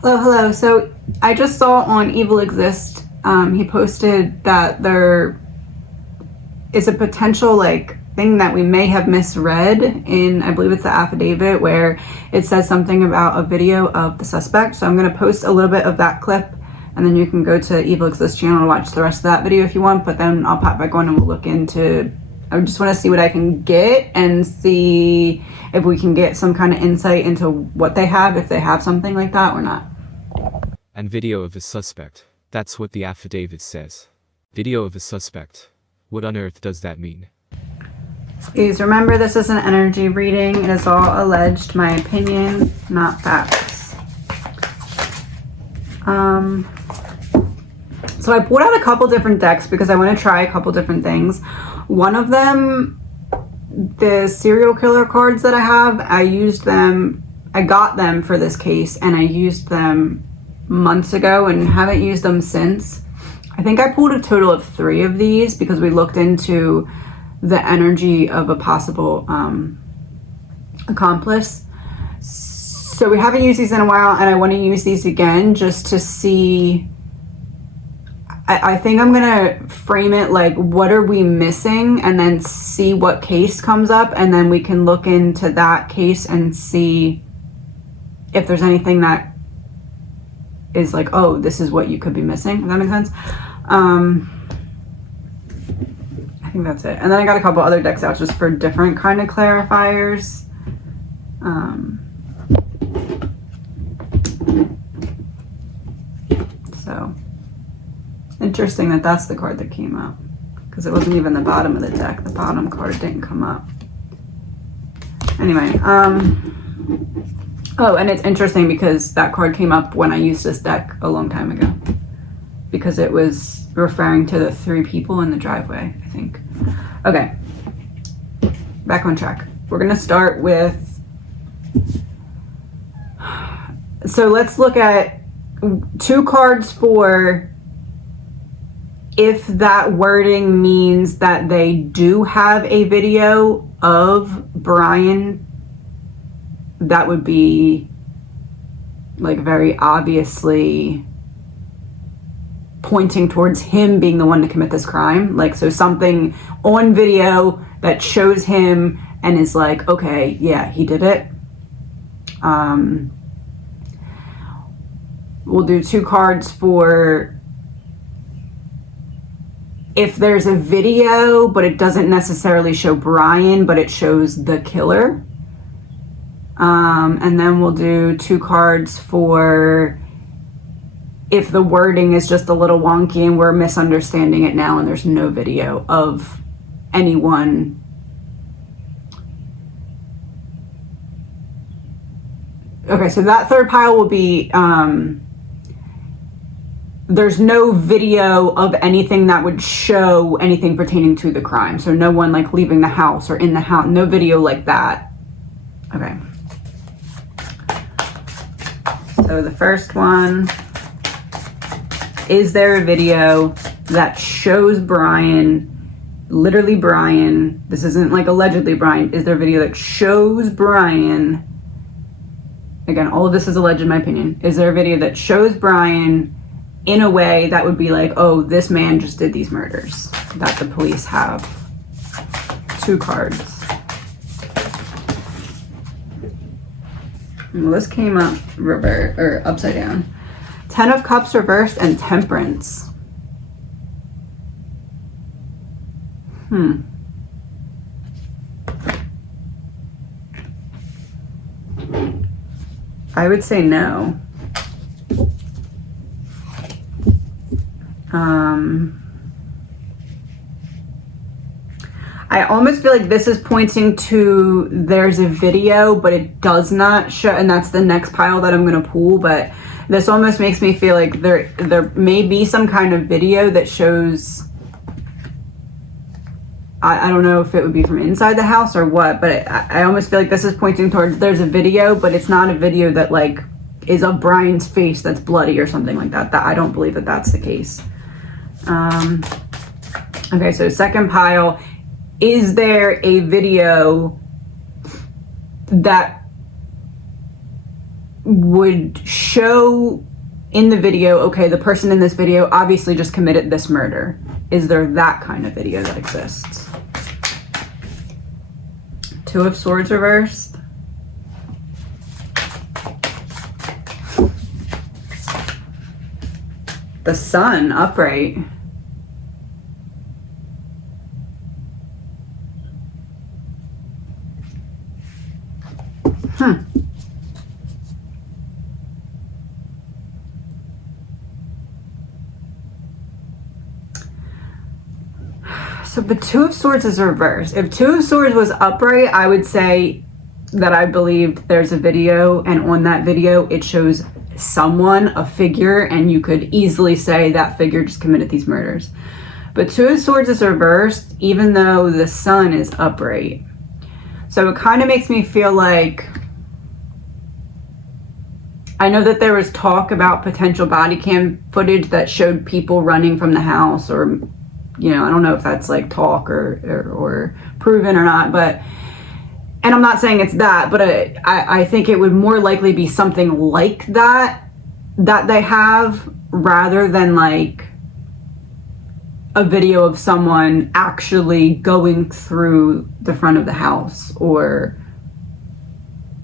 Hello. So I just saw on Evil Exist, he posted that there is a potential thing that we may have misread in, I believe it's the affidavit, where it says something about a video of the suspect. So I'm going to post a little bit of that clip, and then you can go to Evil Exist channel and watch the rest of that video if you want. But then I'll pop back on and we'll look into. I just want to see what I can get and see if we can get some kind of insight into what they have, if they have something like that or not. And video of the suspect. That's what the affidavit says. Video of the suspect. What on earth does that mean? Please remember, this is an energy reading. It is all alleged, my opinion, not facts. So I pulled out a couple different decks because I want to try a couple different things. One of them, the serial killer cards that I have, I got them for this case and I used them months ago and haven't used them since. I think I pulled a total of 3 of these because we looked into the energy of a possible accomplice. So we haven't used these in a while and I want to use these again just to see. I think I'm gonna frame it like, what are we missing, and then see what case comes up, and then we can look into that case and see if there's anything that is like, oh, this is what you could be missing, if that makes sense. I think that's it. And then I got a couple other decks out just for different kind of clarifiers. So interesting that that's the card that came up, because it wasn't even the bottom of the deck. The bottom card didn't come up. Anyway, oh, and it's interesting because that card came up when I used this deck a long time ago, because it was referring to the 3 people in the driveway, I think. Okay, back on track. We're gonna start with, so let's look at 2 cards for if that wording means that they do have a video of Brian. That would be like very obviously pointing towards him being the one to commit this crime. Like, so something on video that shows him and is like, okay, yeah, he did it. We'll do 2 cards for if there's a video, but it doesn't necessarily show Brian, but it shows the killer. And then we'll do 2 cards for if the wording is just a little wonky and we're misunderstanding it now and there's no video of anyone. Okay, so that 3rd pile will be, there's no video of anything that would show anything pertaining to the crime. So no one like leaving the house or in the house, no video like that. Okay. So the first one, is there a video that shows Brian, literally Brian, this isn't like allegedly Brian, is there a video that shows Brian, again, all of this is alleged in my opinion, is there a video that shows Brian in a way that would be like, oh, this man just did these murders, that the police have? 2 cards. Well, this came up reverse or upside down. 10 of Cups reversed and Temperance. I would say no. I almost feel like this is pointing to there's a video, but it does not show, and that's the next pile that I'm going to pull, but this almost makes me feel like there may be some kind of video that shows, I don't know if it would be from inside the house or what, but I almost feel like this is pointing towards there's a video, but it's not a video that like is of Brian's face that's bloody or something like that. I don't believe that that's the case. Okay, so second pile, is there a video that would show in the video, okay, the person in this video obviously just committed this murder. Is there that kind of video that exists? Two of Swords reversed. The Sun upright. So the Two of Swords is reversed. If Two of Swords was upright, I would say that I believed there's a video, and on that video it shows someone, a figure, and you could easily say that figure just committed these murders. But Two of Swords is reversed even though the Sun is upright. So it kind of makes me feel like, I know that there was talk about potential body cam footage that showed people running from the house, or, you know, I don't know if that's like talk or proven or not, but, and I'm not saying it's that, but I think it would more likely be something like that they have, rather than like a video of someone actually going through the front of the house or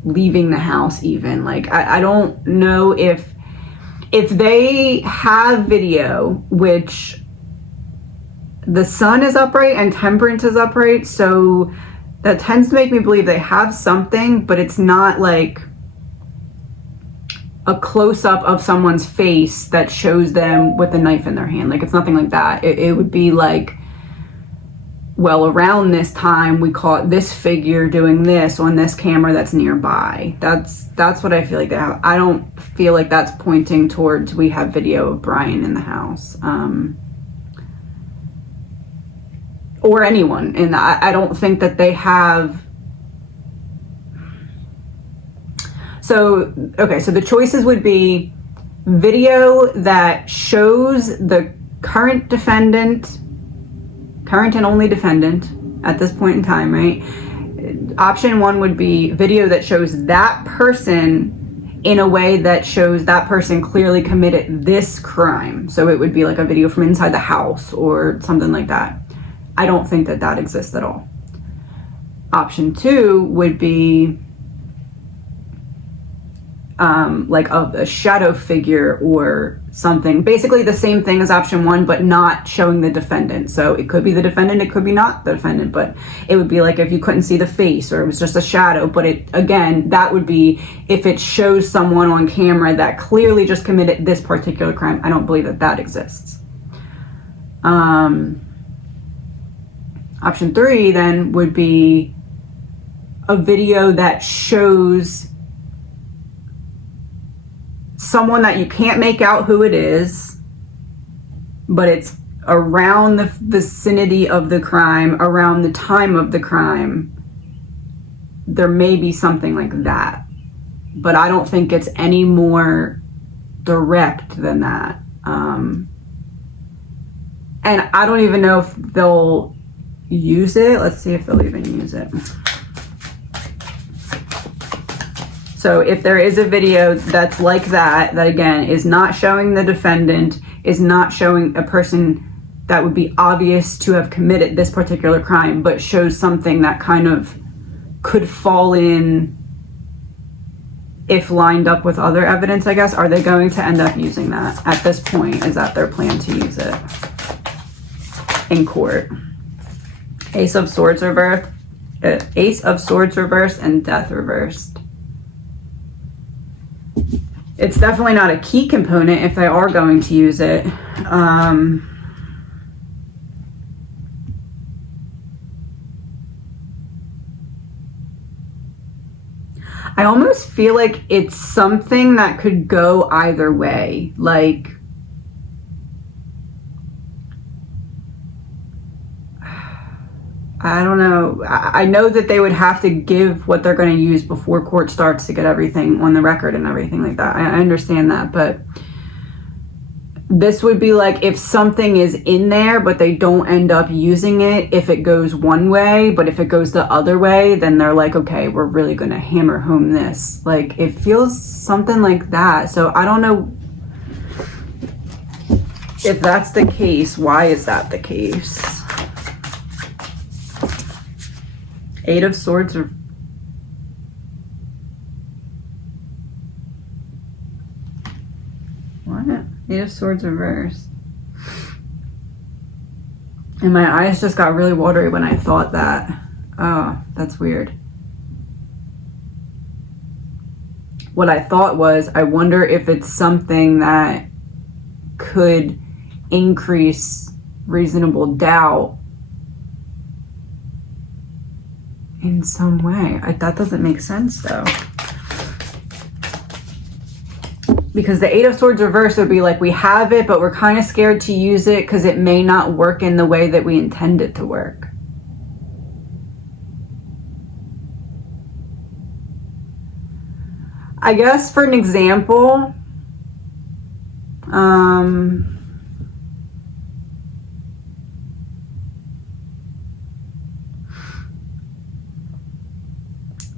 leaving the house even. Like, I don't know if they have video, which the Sun is upright and Temperance is upright, so that tends to make me believe they have something, but it's not like a close-up of someone's face that shows them with a knife in their hand. Like, it's nothing like that. It would be like, well, around this time we caught this figure doing this on this camera that's nearby. That's what I feel like they have. I don't feel like that's pointing towards we have video of Brian in the house. Or anyone. And I don't think that they have. So, okay, so the choices would be video that shows the current defendant, current and only defendant at this point in time, right? Option one would be video that shows that person in a way that shows that person clearly committed this crime. So it would be like a video from inside the house or something like that. I don't think that that exists at all. Option two would be like a shadow figure or something. Basically the same thing as option one, but not showing the defendant. So it could be the defendant, it could be not the defendant, but it would be like if you couldn't see the face or it was just a shadow. But it, again, that would be if it shows someone on camera that clearly just committed this particular crime. I don't believe that that exists. Option three then would be a video that shows someone that you can't make out who it is, but it's around the vicinity of the crime, around the time of the crime. There may be something like that, but I don't think it's any more direct than that. And I don't even know if they'll use it. Let's see if they'll even use it. So if there is a video that's like that again is not showing the defendant, is not showing a person that would be obvious to have committed this particular crime, but shows something that kind of could fall in if lined up with other evidence, I guess, are they going to end up using that? At this point, is that their plan to use it in court? Ace of Swords reversed, Ace of Swords reversed, and Death reversed. It's definitely not a key component if they are going to use it. I almost feel like it's something that could go either way. Like, I don't know. I know that they would have to give what they're going to use before court starts to get everything on the record and everything like that. I understand that, but This would be like if something is in there, but they don't end up using it if it goes one way, but if it goes the other way, then they're like, okay, we're really going to hammer home this. Like, it feels something like that. So I don't know if that's the case. Why is that the case? Eight of Swords or... What? Eight of Swords reversed. And my eyes just got really watery when I thought that. Oh, that's weird. What I thought was, I wonder if it's something that could increase reasonable doubt in some way. That doesn't make sense though. Because the Eight of Swords reverse would be like, we have it, but we're kind of scared to use it because it may not work in the way that we intend it to work. I guess for an example,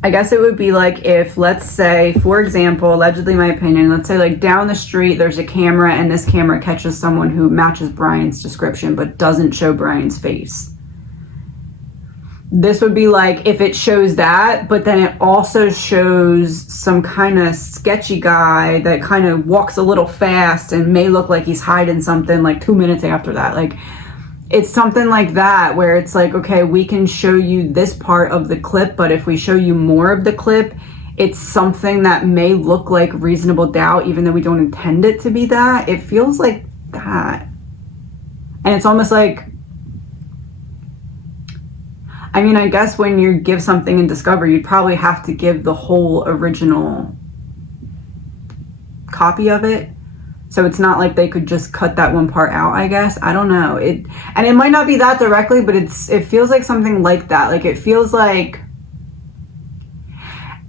I guess it would be like if, let's say, for example, allegedly my opinion, let's say like down the street there's a camera and this camera catches someone who matches Brian's description but doesn't show Brian's face. This would be like if it shows that, but then it also shows some kind of sketchy guy that kind of walks a little fast and may look like he's hiding something like 2 minutes after that. Like, it's something like that where it's like, okay, we can show you this part of the clip, but if we show you more of the clip, it's something that may look like reasonable doubt, even though we don't intend it to be that. It feels like that. And it's almost like, I mean, I guess when you give something in Discover, you'd probably have to give the whole original copy of it. So it's not like they could just cut that one part out, I guess. I don't know. And it might not be that directly, but it feels like something like that. Like, it feels like,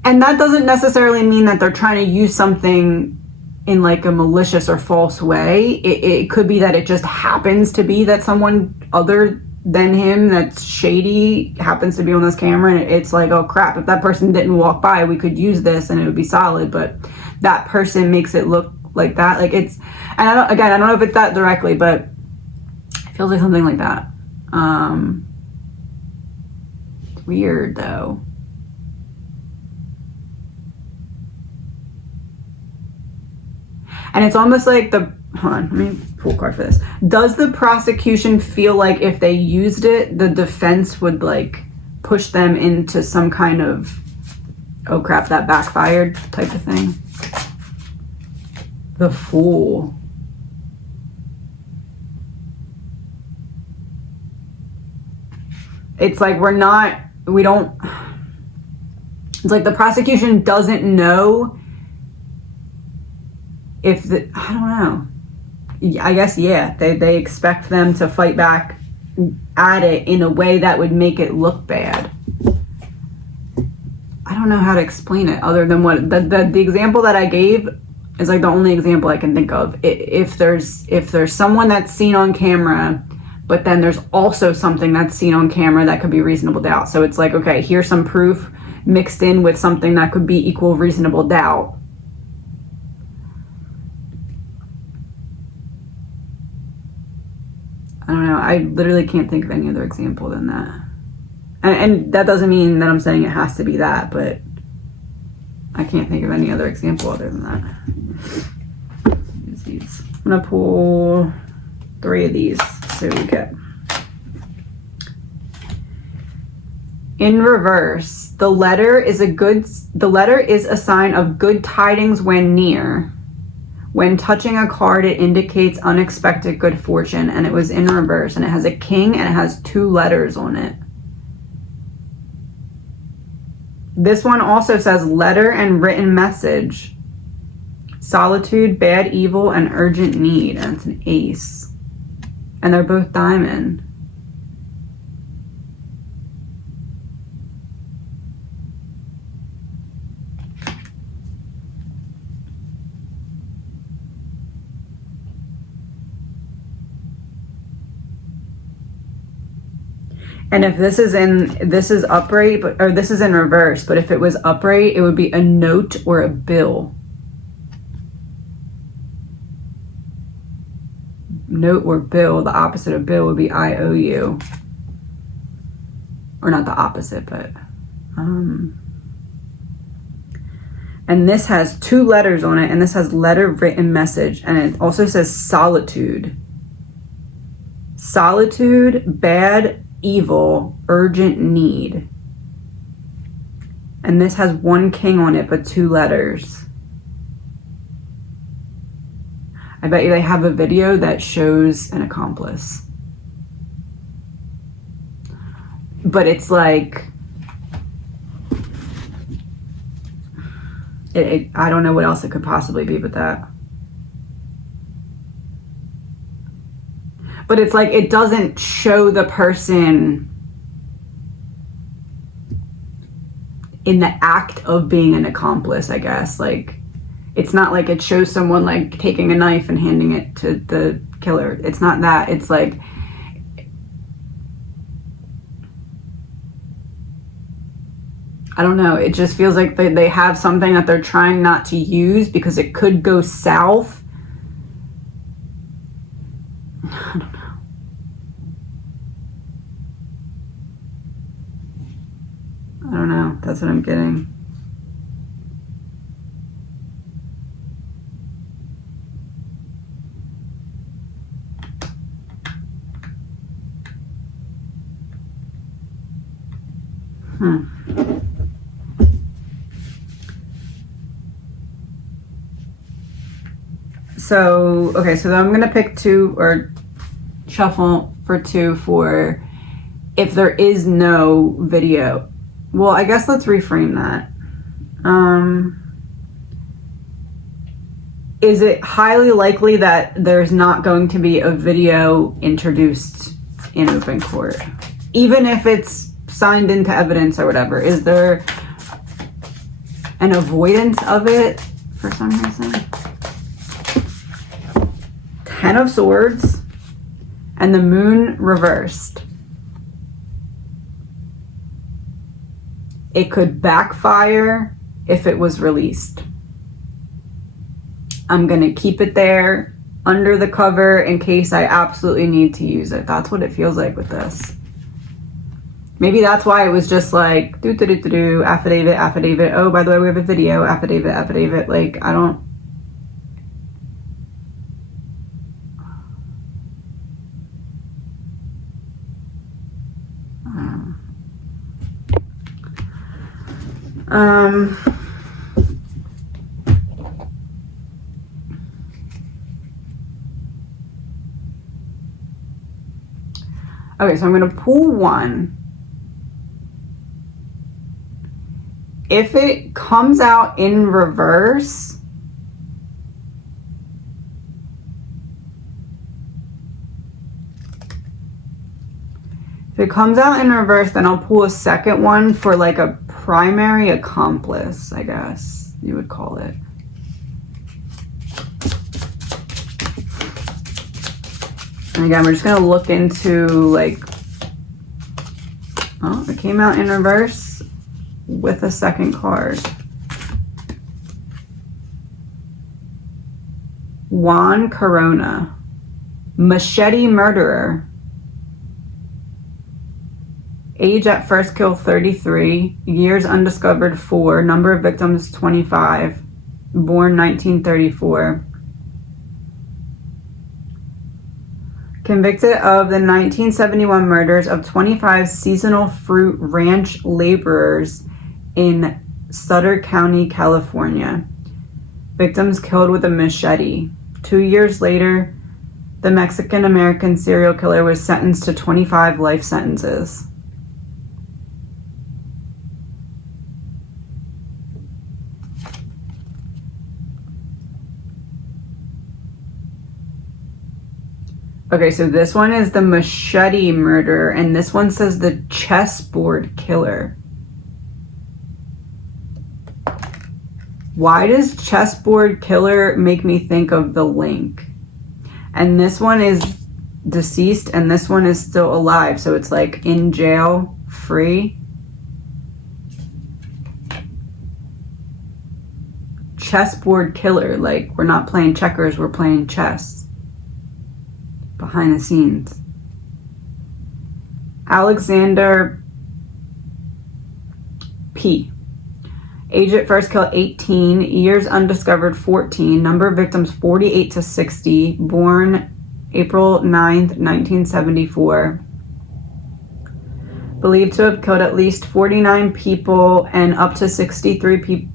and that doesn't necessarily mean that they're trying to use something in like a malicious or false way. It could be that it just happens to be that someone other than him that's shady happens to be on this camera, and it's like, oh crap, if that person didn't walk by, we could use this and it would be solid, but that person makes it look like that. Like, it's, and I don't know if it's that directly, but it feels like something like that. Weird though. And it's almost like hold on, let me pull a card for this. Does the prosecution feel like if they used it, the defense would like push them into some kind of, oh crap, that backfired type of thing? The Fool. It's like it's like the prosecution doesn't know if I don't know. I guess, yeah, they expect them to fight back at it in a way that would make it look bad. I don't know how to explain it other than what the example that I gave is like the only example I can think of. If there's someone that's seen on camera, but then there's also something that's seen on camera that could be reasonable doubt. So it's like, okay, here's some proof mixed in with something that could be equal reasonable doubt. I don't know. I literally can't think of any other example than that. And that doesn't mean that I'm saying it has to be that, but I can't think of any other example other than that. Use these. I'm going to pull 3 of these so we get. In reverse, the letter is a sign of good tidings when near. When touching a card, it indicates unexpected good fortune, and it was in reverse, and it has a king and it has 2 letters on it. This one also says letter and written message, solitude, bad, evil, and urgent need, and it's an ace, and they're both diamond. And if this is upright, or this is in reverse, but if it was upright, it would be a note or a bill. Note or bill, the opposite of bill would be IOU. Or not the opposite, but and this has 2 letters on it, and this has letter, written, message, and it also says solitude. Solitude, bad, evil, urgent need. And this has 1 king on it, but 2 letters. I bet you they have a video that shows an accomplice. But it's like, I don't know what else it could possibly be but that. But it's like, it doesn't show the person in the act of being an accomplice, I guess. Like, it's not like it shows someone like taking a knife and handing it to the killer. It's not that. It's like, I don't know. It just feels like they have something that they're trying not to use because it could go south. I don't know. I don't know. That's what I'm getting. So, okay, so I'm going to pick 2 or shuffle for 2 for if there is no video. Well, I guess let's reframe that. Is it highly likely that there's not going to be a video introduced in open court? Even if it's signed into evidence or whatever, is there an avoidance of it for some reason? 10 of Swords and the Moon reversed. It could backfire if it was released. I'm gonna keep it there under the cover in case I absolutely need to use it. That's what it feels like with this. Maybe that's why it was just like, affidavit, affidavit. Oh, by the way, we have a video, affidavit, affidavit. Like, I don't. Okay, so I'm going to pull 1. If it comes out in reverse, then I'll pull a second one for like a primary accomplice, I guess you would call it. And again, we're just going to look into like, oh, it came out in reverse with a second card. Juan Corona, machete murderer. Age at first kill 33, years undiscovered 4, number of victims 25, born 1934. Convicted of the 1971 murders of 25 seasonal fruit ranch laborers in Sutter County, California. Victims killed with a machete. 2 years later, the Mexican-American serial killer was sentenced to 25 life sentences. Okay, so this one is the machete murderer, and this one says the chessboard killer. Why does chessboard killer make me think of The Link? And this one is deceased, and this one is still alive. So it's like in jail, free. Chessboard killer. Like, we're not playing checkers, we're playing chess. Behind the scenes. Alexander P. Age at first kill 18, years undiscovered 14, number of victims 48 to 60, born April 9th, 1974. Believed to have killed at least 49 people and up to 63 people.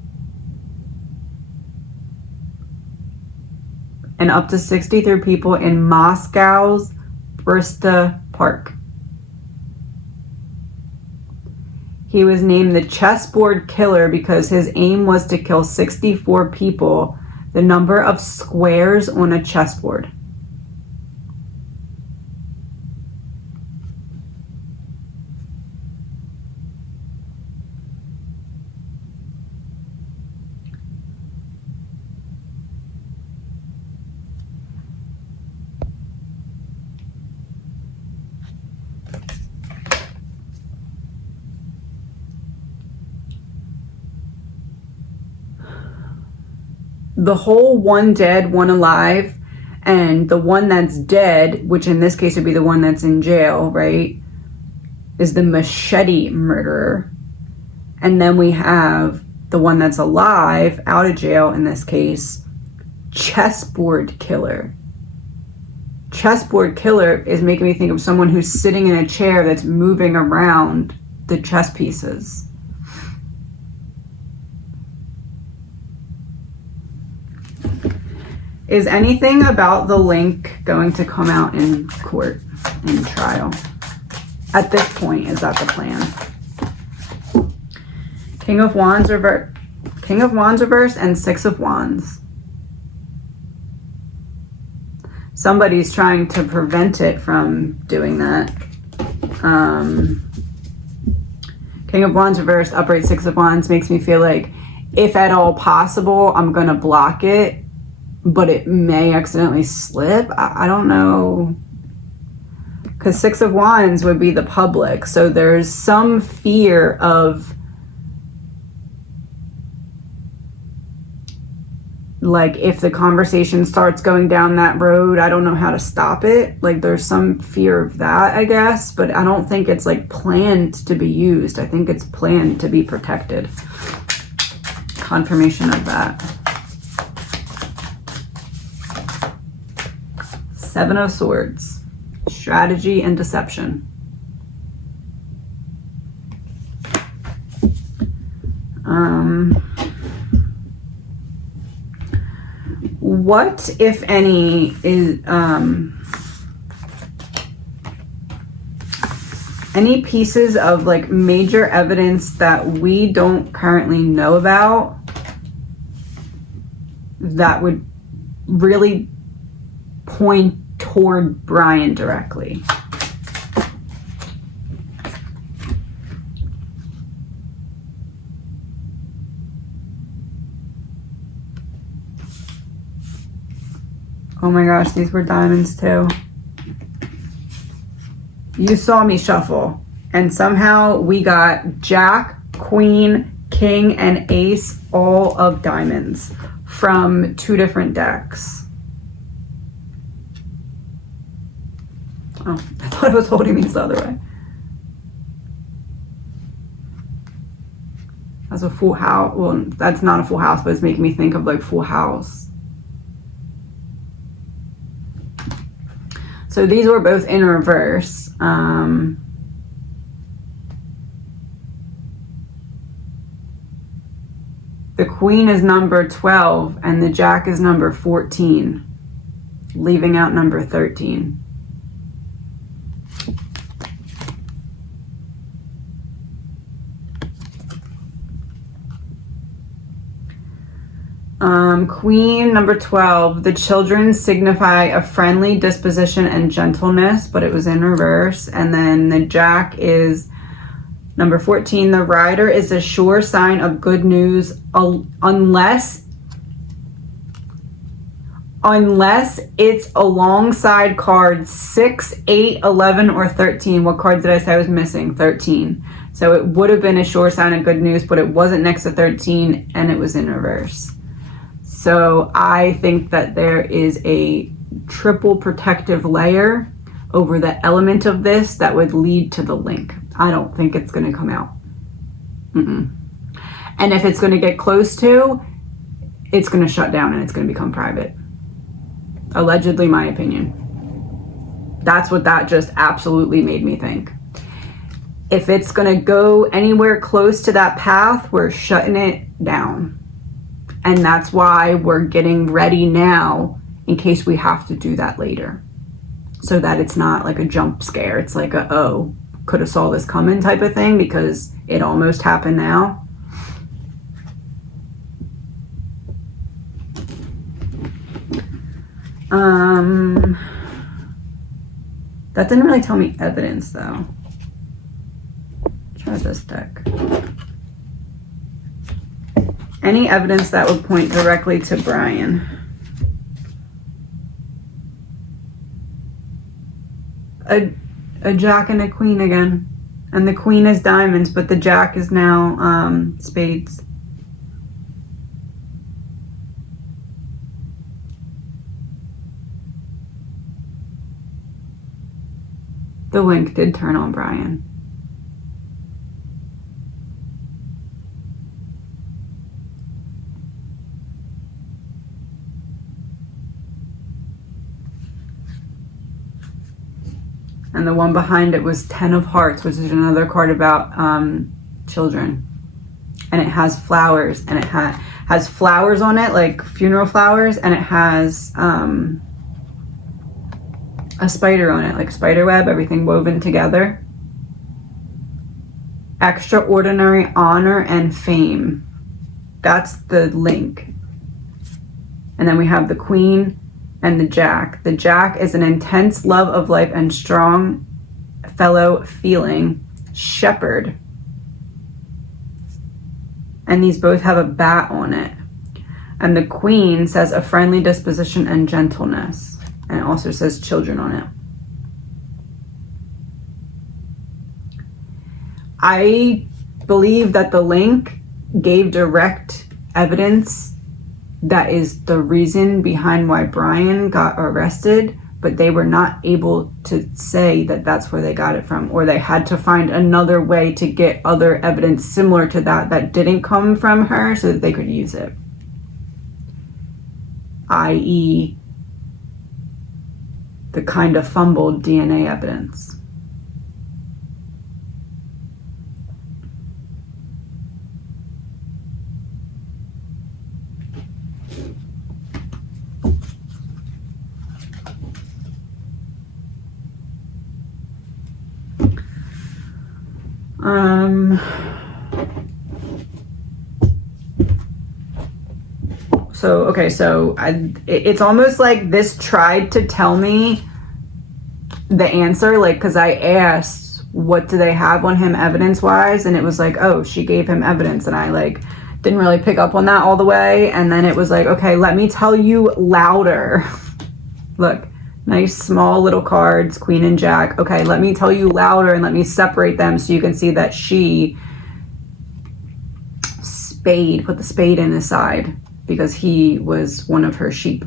And up to 63 people in Moscow's Brista Park. He was named the chessboard killer because his aim was to kill 64 people, the number of squares on a chessboard. The whole one dead, one alive, and the one that's dead, which in this case would be the one that's in jail, right, is the machete murderer. And then we have the one that's alive, out of jail in this case, chessboard killer. Chessboard killer is making me think of someone who's sitting in a chair that's moving around the chess pieces. Is anything about the link going to come out in court, in trial? At this point, is that the plan? King of Wands reverse and Six of Wands. Somebody's trying to prevent it from doing that. King of Wands reversed, upright Six of Wands makes me feel like, if at all possible, I'm gonna block it, but it may accidentally slip. I don't know. Because Six of Wands would be the public. So there's some fear of, like, if the conversation starts going down that road, I don't know how to stop it. Like, there's some fear of that, I guess. But I don't think it's, like, planned to be used. I think it's planned to be protected. Confirmation of that. Seven of Swords. Strategy and deception. What, if any, is any pieces of, like, major evidence that we don't currently know about that would really point toward Brian directly? Oh my gosh, these were diamonds too. You saw me shuffle, and somehow we got Jack, Queen, King, and Ace, all of diamonds from two different decks. Oh, I thought it was holding these the other way. That's a full house. Well, that's not a full house, but it's making me think of, like, Full House. So these were both in reverse. The Queen is number 12 and the Jack is number 14, leaving out number 13. Queen, number 12, the children signify a friendly disposition and gentleness, but it was in reverse. And then the Jack is number 14. The rider is a sure sign of good news unless unless it's alongside cards 6, 8, 11, or 13. What card did I say I was missing? 13. So it would have been a sure sign of good news, but it wasn't next to 13, and it was in reverse. So I think that there is a triple protective layer over the element of this that would lead to the link. I don't think it's going to come out. And if it's going to get close to, it's going to shut down and it's going to become private. Allegedly, my opinion. That's what that just absolutely made me think. If it's going to go anywhere close to that path, we're shutting it down. And that's why we're getting ready now in case we have to do that later. So that it's not like a jump scare. It's like a, oh, could have saw this coming type of thing, because it almost happened now. That didn't really tell me evidence though. Try this deck. Any evidence that would point directly to Brian. A jack and a queen again. And the queen is diamonds, but the jack is now spades. The link did turn on Brian. And the one behind it was 10 of Hearts, which is another card about children. And it has flowers, and it has flowers on it, like funeral flowers, and it has a spider on it, like spider web, everything woven together. Extraordinary honor and fame. That's the link. And then we have the queen and the jack. The jack is an intense love of life and strong fellow feeling. Shepherd. And these both have a bat on it. And the queen says a friendly disposition and gentleness. And it also says children on it. I believe that the link gave direct evidence that is the reason behind why Brian got arrested, but they were not able to say that that's where they got it from, or they had to find another way to get other evidence similar to that didn't come from her so that they could use it. I.e., the kind of fumbled DNA evidence. So it's almost like this tried to tell me the answer, like, because I asked, what do they have on him evidence-wise? And it was like, oh, she gave him evidence, and I, like, didn't really pick up on that all the way. And then it was like, okay, let me tell you louder. Look, nice small little cards, queen and jack. Okay, let me tell you louder, and let me separate them so you can see that she put the spade in his side because he was one of her sheep.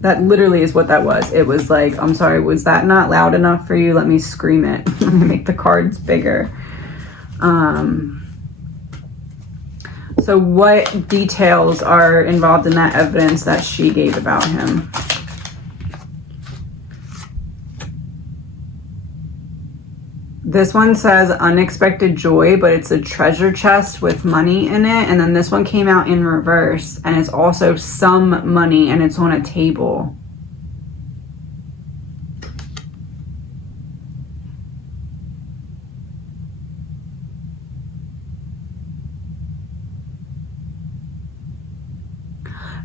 That literally is what that was. It was like, I'm sorry, was that not loud enough for you? Let me scream it. Let me make the cards bigger. So what details are involved in that evidence that she gave about him? This one says unexpected joy, but it's a treasure chest with money in it. And then this one came out in reverse, and it's also some money, and it's on a table.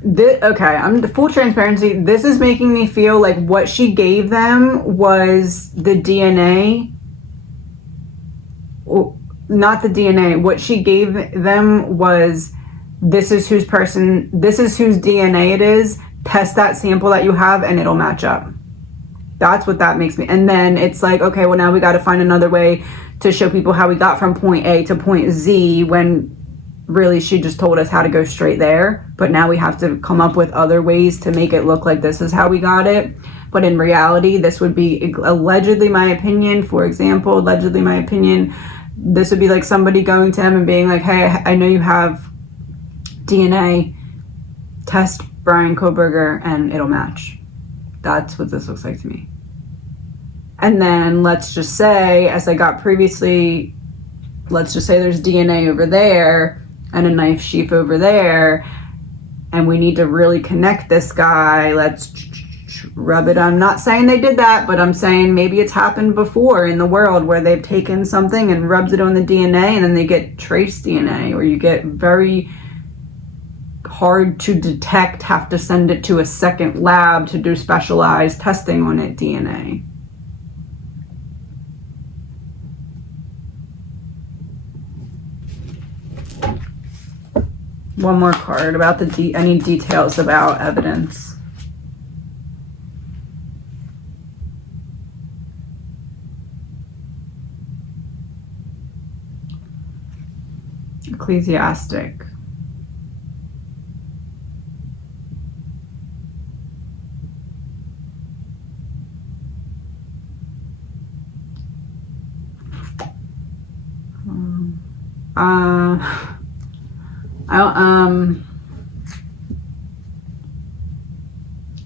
Okay, I'm full transparency. This is making me feel like what she gave them was the DNA. Not the DNA. What she gave them was this is whose DNA it is, test that sample that you have and it'll match up. That's what that makes me. And then it's like, okay, well now we got to find another way to show people how we got from point A to point Z, when really she just told us how to go straight there. But now we have to come up with other ways to make it look like this is how we got it. But in reality, this would be allegedly my opinion. For example, allegedly my opinion, this would be like somebody going to him and being like, hey, I know you have DNA, test Brian Koberger and it'll match. That's what this looks like to me. And then let's just say, as I got previously, let's just say there's DNA over there and a knife sheath over there, and we need to really connect this guy. Let's rub it. I'm not saying they did that, but I'm saying maybe it's happened before in the world where they've taken something and rubs it on the DNA and then they get trace DNA, or you get very hard to detect, have to send it to a second lab to do specialized testing on it DNA. One more card about any details about evidence. Ecclesiastic.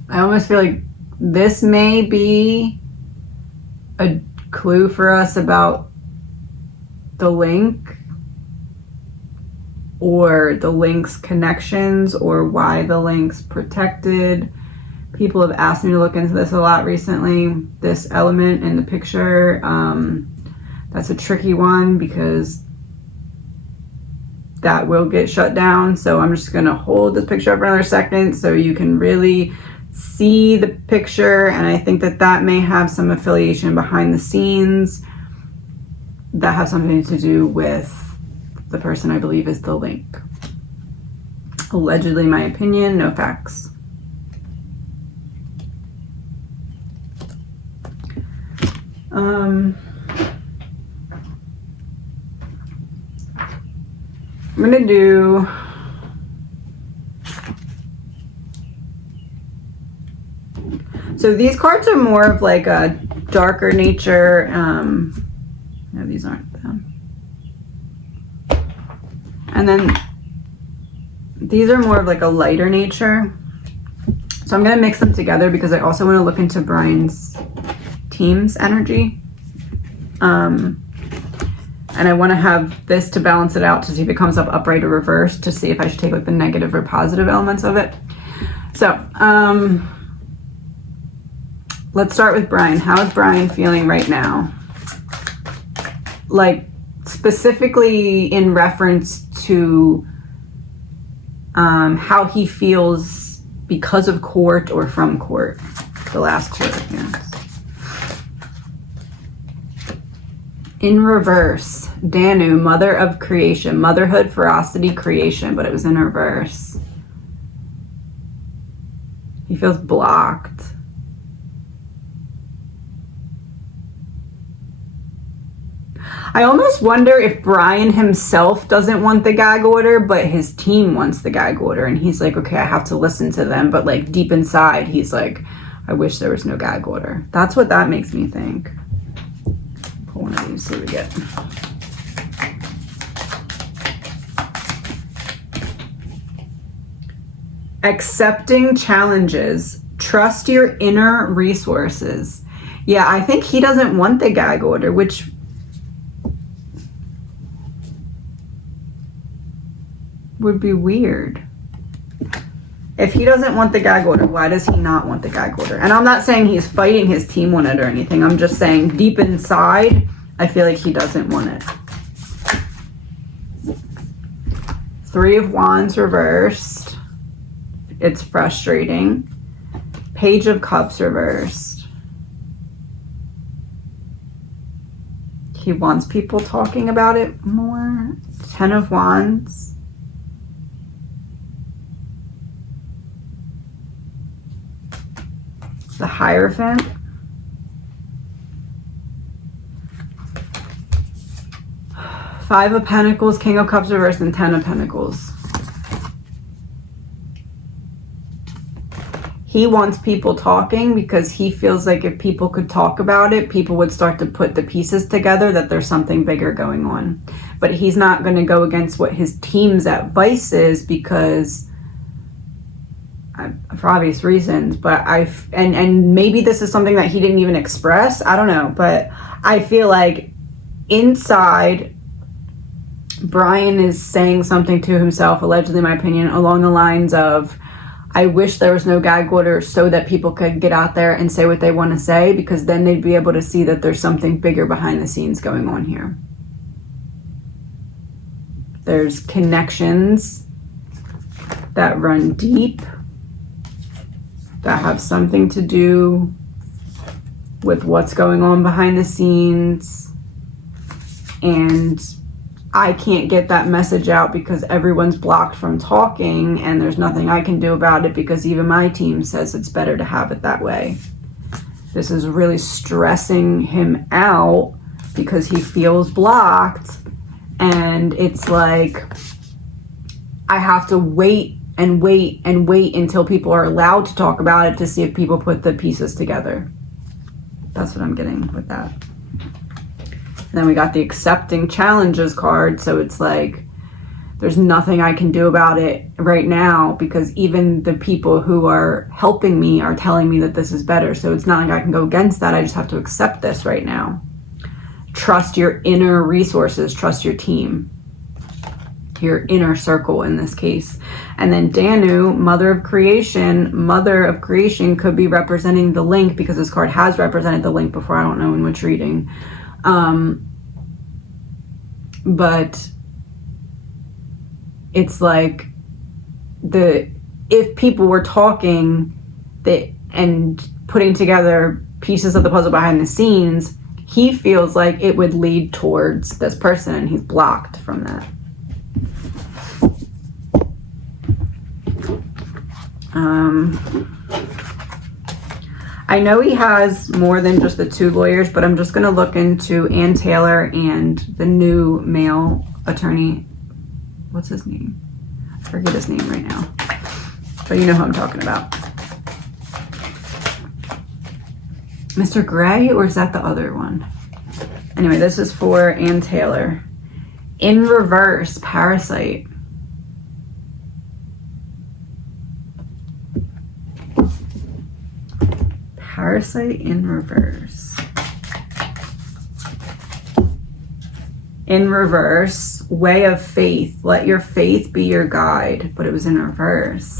I almost feel like this may be a clue for us about the link, or the link's connections, or why the link's protected. People have asked me to look into this a lot recently. This element in the picture, that's a tricky one because that will get shut down. So I'm just gonna hold this picture up for another second so you can really see the picture. And I think that that may have some affiliation behind the scenes that have something to do with the person I believe is the link. Allegedly my opinion, no facts. I'm gonna do so these cards are more of like a darker nature. No, these aren't them. And then these are more of like a lighter nature. So I'm gonna mix them together because I also want to look into Brian's team's energy. And I want to have this to balance it out to see if it comes up upright or reversed, to see if I should take like the negative or positive elements of it. So let's start with Brian. How is Brian feeling right now? Like specifically in reference to how he feels because of court or from court, the last court appearance. In reverse, Danu, mother of creation, motherhood, ferocity, creation, but it was in reverse. He feels blocked. I almost wonder if Brian himself doesn't want the gag order, but his team wants the gag order. And he's like, okay, I have to listen to them. But like deep inside, he's like, I wish there was no gag order. That's what that makes me think. Pull one of these, see what we get. Accepting challenges. Trust your inner resources. Yeah, I think he doesn't want the gag order, which would be weird. If he doesn't want the gag order, why does he not want the gag order? And I'm not saying he's fighting his team on it or anything. I'm just saying deep inside, I feel like he doesn't want it. Three of Wands reversed. It's frustrating. Page of Cups reversed. He wants people talking about it more. Ten of Wands. The Hierophant. Five of Pentacles, King of Cups reversed, and Ten of Pentacles. He wants people talking because he feels like if people could talk about it, people would start to put the pieces together that there's something bigger going on. But he's not going to go against what his team's advice is because, for obvious reasons, but and maybe this is something that he didn't even express. I don't know, but I feel like inside, Brian is saying something to himself, allegedly, in my opinion, along the lines of, I wish there was no gag order so that people could get out there and say what they want to say, because then they'd be able to see that there's something bigger behind the scenes going on here. There's connections that run deep, that have something to do with what's going on behind the scenes, and I can't get that message out because everyone's blocked from talking, and there's nothing I can do about it because even my team says it's better to have it that way. This is really stressing him out because he feels blocked, and it's like I have to wait and wait and wait until people are allowed to talk about it to see if people put the pieces together. That's what I'm getting with that. And then we got the Accepting Challenges card, so it's like there's nothing I can do about it right now because even the people who are helping me are telling me that this is better. So it's not like I can go against that. I just have to accept this right now. Trust your inner resources. Trust your team. Your inner circle in this case. And then Danu, Mother of Creation. Mother of Creation could be representing the link because this card has represented the link before. I don't know in which reading. But it's like if people were talking and putting together pieces of the puzzle behind the scenes, he feels like it would lead towards this person, and he's blocked from that. I know he has more than just the two lawyers, but I'm just going to look into Ann Taylor and the new male attorney. What's his name? I forget his name right now. But you know who I'm talking about. Mr. Gray, or is that the other one? Anyway, this is for Ann Taylor. In reverse, Parasite. Parasite in reverse. In reverse, Way of Faith. Let your faith be your guide. But it was in reverse.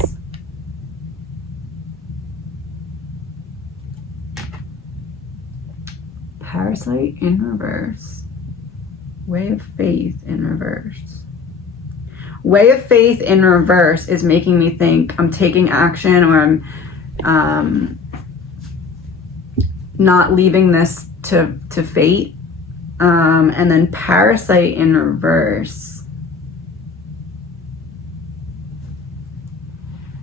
Parasite in reverse. Way of Faith in reverse. Way of Faith in reverse is making me think I'm taking action, or I'm not leaving this to fate. And then Parasite in reverse.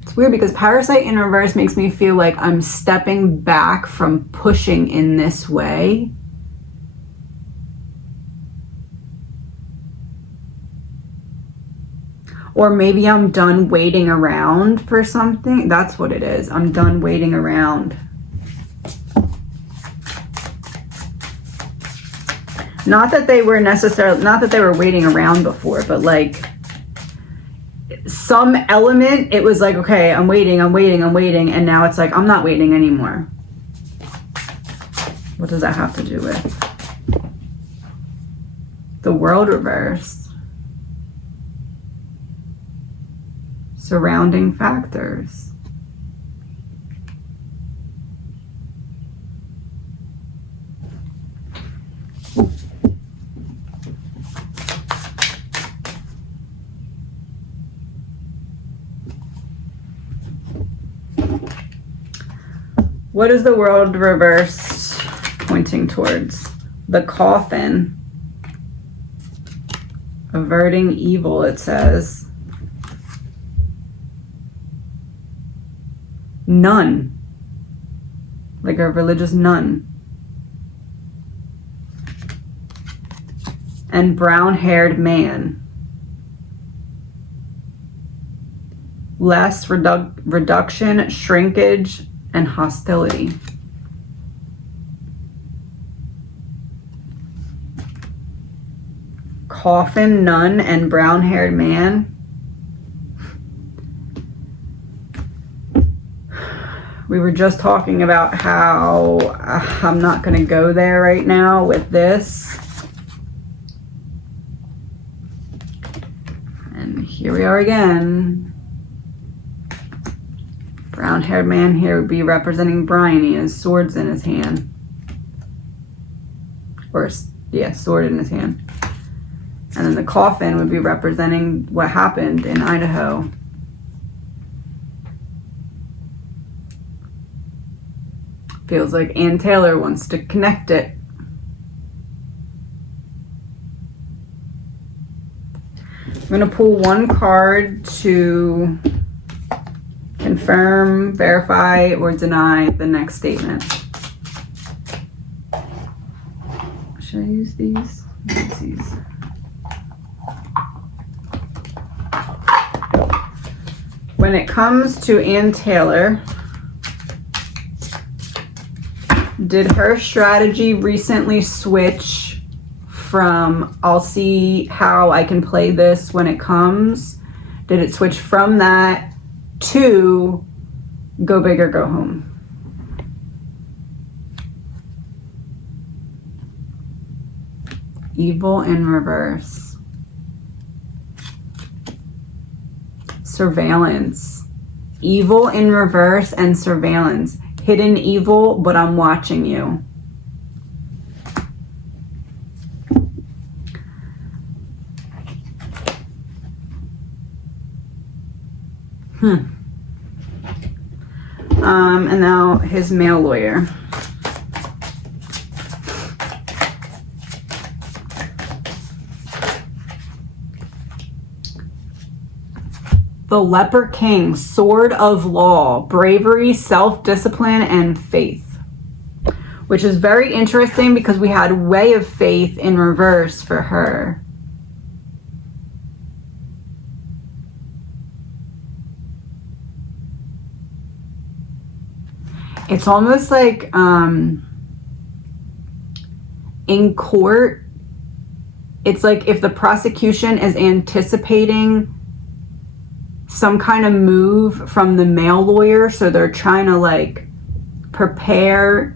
It's weird because Parasite in reverse makes me feel like I'm stepping back from pushing in this way. Or maybe I'm done waiting around for something. That's what it is. I'm done waiting around. Not that they were waiting around before, but like some element, it was like, okay, I'm waiting. And now it's like, I'm not waiting anymore. What does that have to do with? The World reverse. Surrounding factors. What is the World reversed pointing towards? The Coffin. Averting evil, it says. None. like a religious nun. And brown-haired man. Less reduction, shrinkage, and hostility. Coffin, nun, and brown-haired man. We were just talking about how I'm not going to go there right now with this. And here we are again. Brown-haired man here would be representing Brian. He has swords in his hand. Or, yeah, sword in his hand. And then the coffin would be representing what happened in Idaho. Feels like Ann Taylor wants to connect it. I'm going to pull one card to confirm, verify, or deny the next statement. Should I use these? Use these. When it comes to Ann Taylor, did her strategy recently switch from I'll see how I can play this when it comes? Did it switch from that to go big or go home? Evil in reverse. Surveillance. Evil in reverse and surveillance. Hidden evil, but I'm watching you. And now his male lawyer. The Leper King, sword of law, bravery, self-discipline, and faith. Which is very interesting because we had way of faith in reverse for her. It's almost like in court, it's like if the prosecution is anticipating some kind of move from the male lawyer, so they're trying to like prepare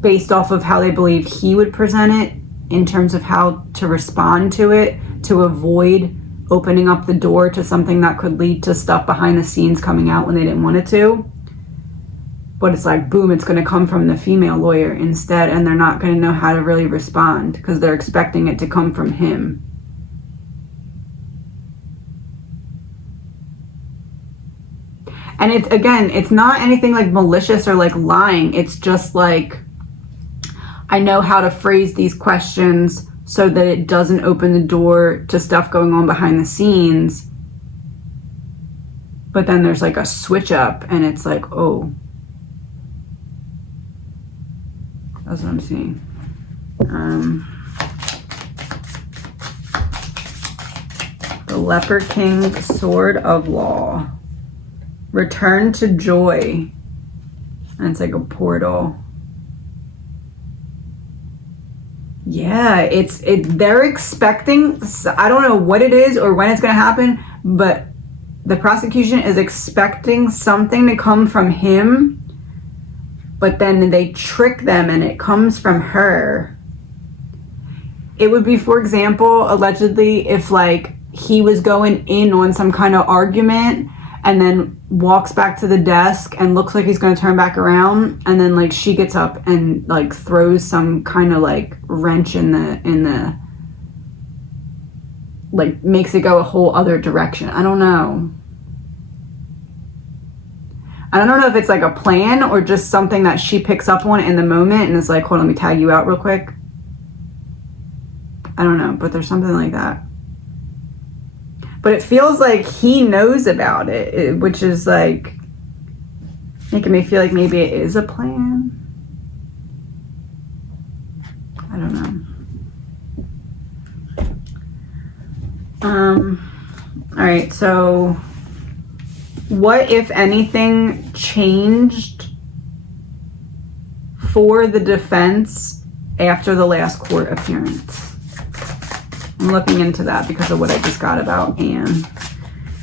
based off of how they believe he would present it in terms of how to respond to it, to avoid opening up the door to something that could lead to stuff behind the scenes coming out when they didn't want it to. But it's like, boom, it's going to come from the female lawyer instead, and they're not going to know how to really respond because they're expecting it to come from him. And it's, again, it's not anything like malicious or like lying. It's just like, I know how to phrase these questions so that it doesn't open the door to stuff going on behind the scenes. But then there's like a switch up and it's like, oh. That's what I'm seeing. The Leper King, sword of law. Return to joy. And it's like a portal. Yeah, they're expecting, I don't know what it is or when it's going to happen, but the prosecution is expecting something to come from him, but then they trick them and it comes from her. It would be, for example, allegedly, if like he was going in on some kind of argument and then walks back to the desk and looks like he's going to turn back around, and then like she gets up and like throws some kind of like wrench in the like makes it go a whole other direction. I don't know if it's like a plan or just something that she picks up on in the moment and is like, hold on, let me tag you out real quick. I don't know, but there's something like that. But it feels like he knows about it, which is like making me feel like maybe it is a plan. I don't know. All right, so what, if anything, changed for the defense after the last court appearance? I'm looking into that because of what I just got about Anne.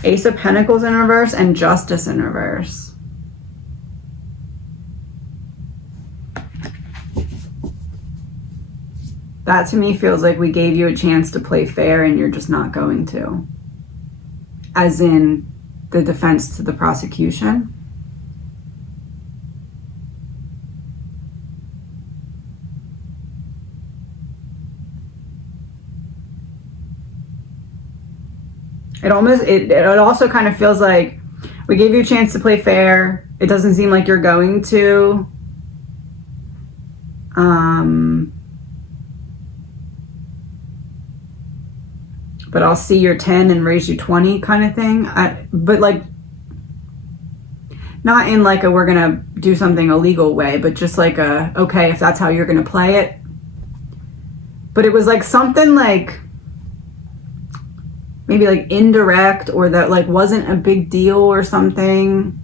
Ace of Pentacles in reverse and Justice in reverse. That to me feels like we gave you a chance to play fair and you're just not going to. As in the defense to the prosecution. It also kind of feels like we gave you a chance to play fair. It doesn't seem like you're going to. But I'll see your 10 and raise you 20 kind of thing. But like, not in like a we're gonna do something illegal way, but just like a, okay, if that's how you're gonna play it. But it was like something like, maybe like indirect, or that like wasn't a big deal or something.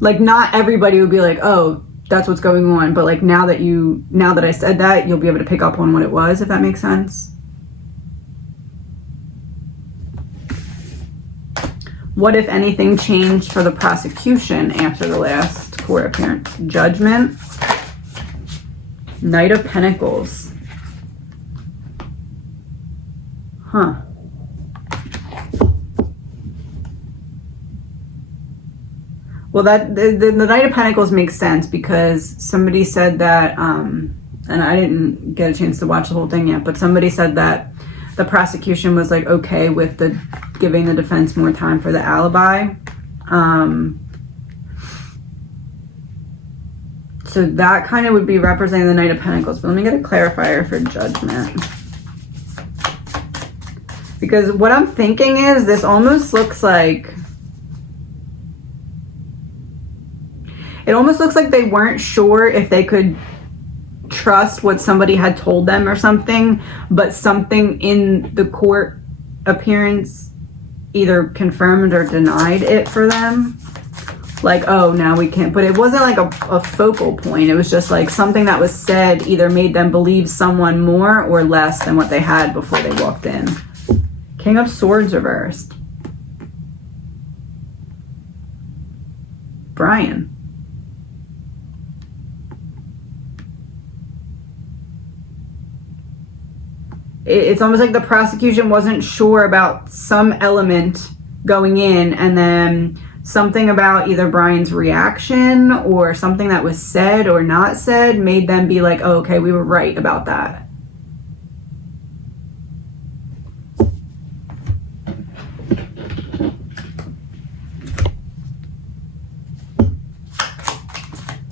Like not everybody would be like, oh, that's what's going on. But like now that I said that, you'll be able to pick up on what it was, if that makes sense. What, if anything, changed for the prosecution after the last court appearance? Judgment. Knight of Pentacles. Huh. Well, that the Knight of Pentacles makes sense because somebody said that, and I didn't get a chance to watch the whole thing yet, but somebody said that the prosecution was like okay with the giving the defense more time for the alibi. So that kind of would be representing the Knight of Pentacles. But let me get a clarifier for Judgment. Because what I'm thinking is this almost looks like, it almost looks like they weren't sure if they could trust what somebody had told them or something, but something in the court appearance either confirmed or denied it for them. Like, oh, now we can't. But it wasn't like a focal point. It was just like something that was said either made them believe someone more or less than what they had before they walked in. King of Swords reversed. Brian. It's almost like the prosecution wasn't sure about some element going in, and then something about either Brian's reaction or something that was said or not said made them be like, oh, okay, we were right about that.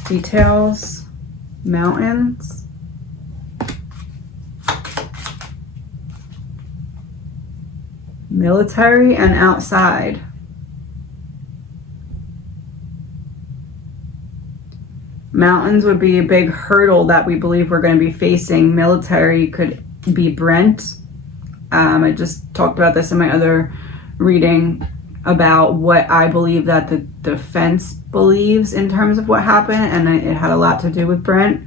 Details, mountains. Military and outside. Mountains would be a big hurdle that we believe we're going to be facing. Military could be Brent. I just talked about this in my other reading about what I believe that the defense believes in terms of what happened, and it had a lot to do with Brent.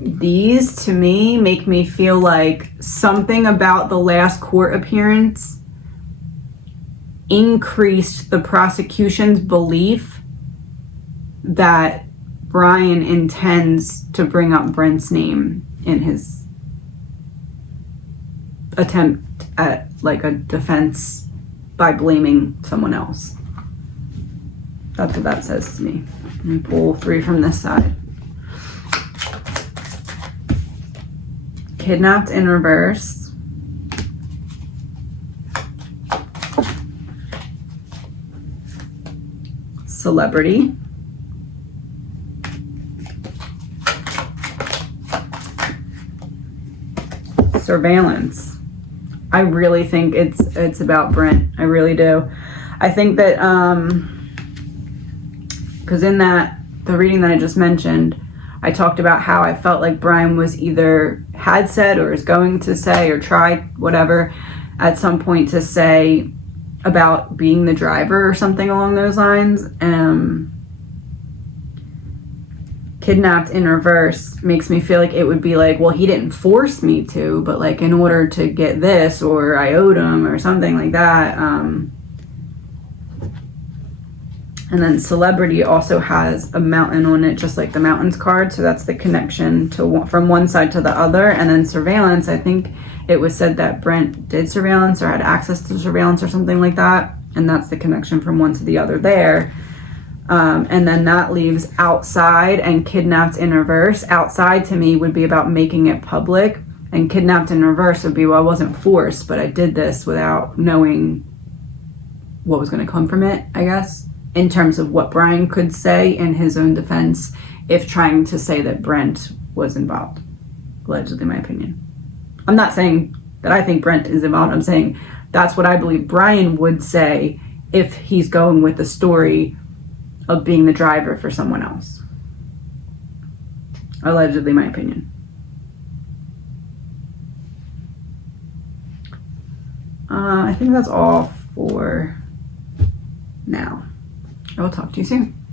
These, to me, make me feel like something about the last court appearance increased the prosecution's belief that Brian intends to bring up Brent's name in his attempt at like a defense by blaming someone else. That's what that says to me. And pull 3 from this side. Kidnapped in reverse. Celebrity. Surveillance. I really think it's about Brent. I really do. I think that because in that the reading that I just mentioned, I talked about how I felt like Brian was either had said or is going to say or try whatever at some point to say about being the driver or something along those lines. Kidnapped in reverse makes me feel like it would be like, well, he didn't force me to, but like in order to get this, or I owed him or something like that. And then celebrity also has a mountain on it, just like the mountains card. So that's the connection to from one side to the other. And then surveillance, I think it was said that Brent did surveillance or had access to surveillance or something like that. And that's the connection from one to the other there. And then that leaves outside and kidnapped in reverse. Outside to me would be about making it public, and kidnapped in reverse would be, well, I wasn't forced, but I did this without knowing what was going to come from it, I guess, in terms of what Brian could say in his own defense if trying to say that Brent was involved. Allegedly, my opinion. I'm not saying that I think Brent is involved. I'm saying that's what I believe Brian would say if he's going with the story of being the driver for someone else. Allegedly, my opinion. I think that's all for now. I will talk to you soon.